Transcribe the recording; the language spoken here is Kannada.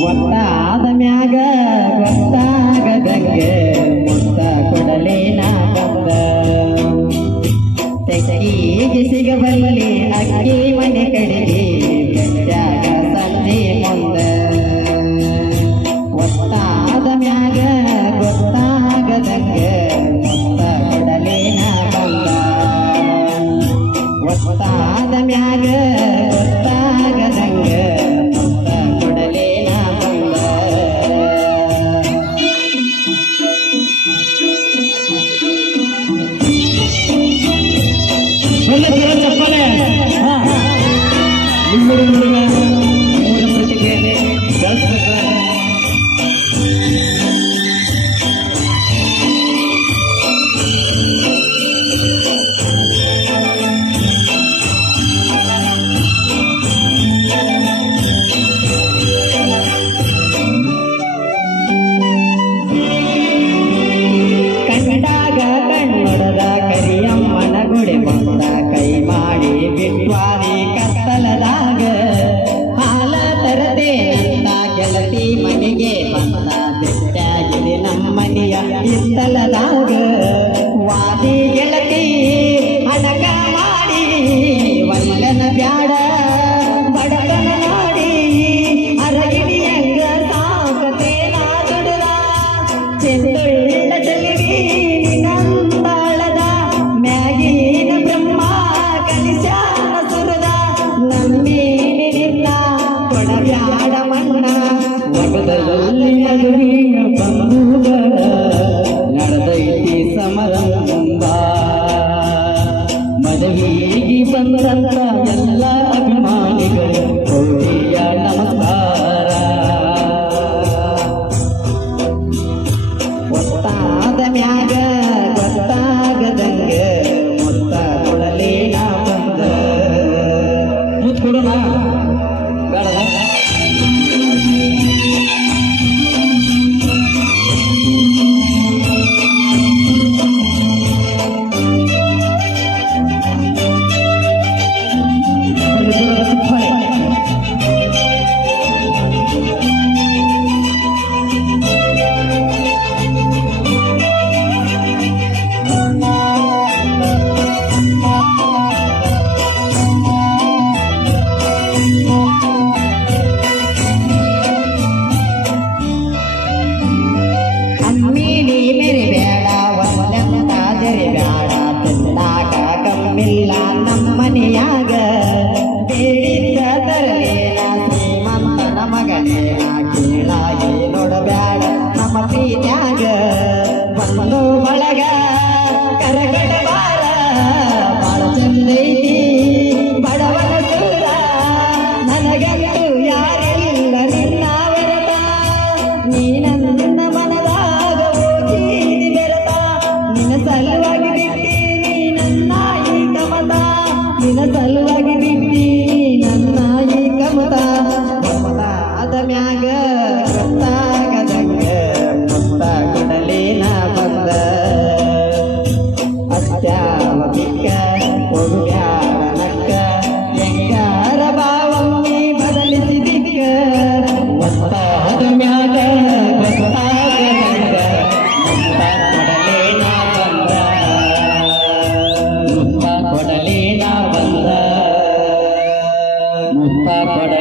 ಒತ್ತಾದ ಮ್ಯಾಗ ಗೊತ್ತಾಗದಂಗೆ ಮುತ್ತ ಕೊಡಲೇನ ಬಂದ ತೆಕ್ಕಿಗೆ ಸಿಗಬಲ್ಲಿ ಅಕ್ಕಿ ಮನೆ ಕಡೆಗೆ ಬೆಟ್ಟಾಗ ಸಂಜೆ ಮುಂದ ಒತ್ತಾದ ಮ್ಯಾಗ ಗೊತ್ತಾಗದಂಗೆ ಮುತ್ತ ಕೊಡಲೇನ ಬಂದ ಒತ್ತಾದ ಮ್ಯಾಗ ಗೊತ್ತಾಗದಂಗೆ ಚಪ್ಪಲೆ ಪ್ರತಿಕ್ರಿಯೆ ಕಂಡಾಗ ಕಣ್ಣೊಡದ ಕರಿಯಮ್ಮನ ಗುಡಿ ಬಂದ ಕೈ ಮಾಡಿ ಬಿಟ್ವಾರಿ ಕತ್ತಲದಾಗ ಹಾಲ ತರದೆ ಅಂತ ಗೆಳತಿ ಮನೆಗೆ ಬಂದ ಬೆಟ್ಟಾಗಿದೆ ನಮ್ಮನೆಯ ಹಿತ್ತಲದಾಗ ವಾದಿ ಗೆಳತಿ ಅಡಕ ಮಾಡಿ ವೈಲನ ಬ್ಯಾಡ ಬಡತನ ಮಾಡಿ ಅರಗಿಣಿಯಂಗ ಸಾಕತೇನ ದುಡಲ ಚೆಂದುಳ್ಳ ಚಲಿಗೆ ನಂದಾಳದ ಮ್ಯಾಗಿನ ಬ್ರಹ್ಮ ಕಲಿಸ್ಯಾನ ಸುರದ ನಮ್ಮೇನೆ ನಿನ್ನ ಕೊಡಬ್ಯಾಡ ಮಣ್ಣ ಒಗದಲ್ಲಿ ನಗುವಿನ ಬಂಧುಗಳ ನಡೆದೈತಿ ಸಮಾರಂಭ ಮದುವೆಗೆ ಬಂದಂತ ಎಲ್ಲ ಅಭಿಮಾನಿಗಳು ಕೋಟಿಯ ನಮಸ್ಕಾರ ಒತ್ತಾದ ಮ್ಯಾಗ ಗೊತ್ತಾಗದಂಗೆ ಮುತ್ತ ಕೊಡಲೇನ ಬಂದ ಮುತ್ತು ಕೊಡೋಣ ಬೇಡ ಅಮ್ಮಿನಿ ಮೇರೆ ಬೇಡ ಒಂದಂತ ಜರಿ ಬೇಡ ತಿಂದಾಗ ಕಮ್ಮಿಲ್ಲ ನಮ್ಮನೆಯಾಗ ಬೇಡಿದ್ದ ತರಲೇನ ಶ್ರೀಮಂತನ ಮಗನೇನ ಕೀಳಾಗಿ ನೋಡಬೇಡ ನಮ್ಮ ಪ್ರೀತ್ಯಾಗ ಬಂದು ಒಳಗ ಕರಗಡ ಬಾರ ಬಾಳ ಚಂದೈತಿ ಬಡವನ ಸೂರ ನನಗಂತೂ ಯಾರಿಲ್ಲ ನಿನ್ನ ಬೆರತ ನೀ ನನ್ನ ಮನದಾಗ ಹೋಗಿದಿ ಬೆರತ ನಿನ್ನ ಸಲುವಾಗಿ ಬಿಟ್ಟಿ ನನ್ನ ಈ ಕಮತ ನಿನ್ನ ಸಲುವಾಗಿ ಬಿಟ್ಟಿ ನನ್ನ ಈ ಕಮತ ಅದ ಮ್ಯಾಗ ಗೊತ್ತಾಗದಂಗ ಮುತ್ತ ಕೊಡಲೇನ ಬಂದ ಅತ್ಯಾವ ಬಿಕ್ಕ ಹೋಗ್ಯಾರ ನಕ್ಕ ಹೆಂಗಾರ ಭಾವಮ್ಮಿ ಬದಲಿಸಿ ದಿಕ್ಕ ಒತ್ತಾದ ಮ್ಯಾಗ ಗೊತ್ತಾಗದಂಗ ಮುತ್ತ ಕೊಡಲೇನ ಬಂದ ಮುತ್ತ ಕೊಡಲೇನ ಬಂದ ಮುತ್ತ ಕೊಡ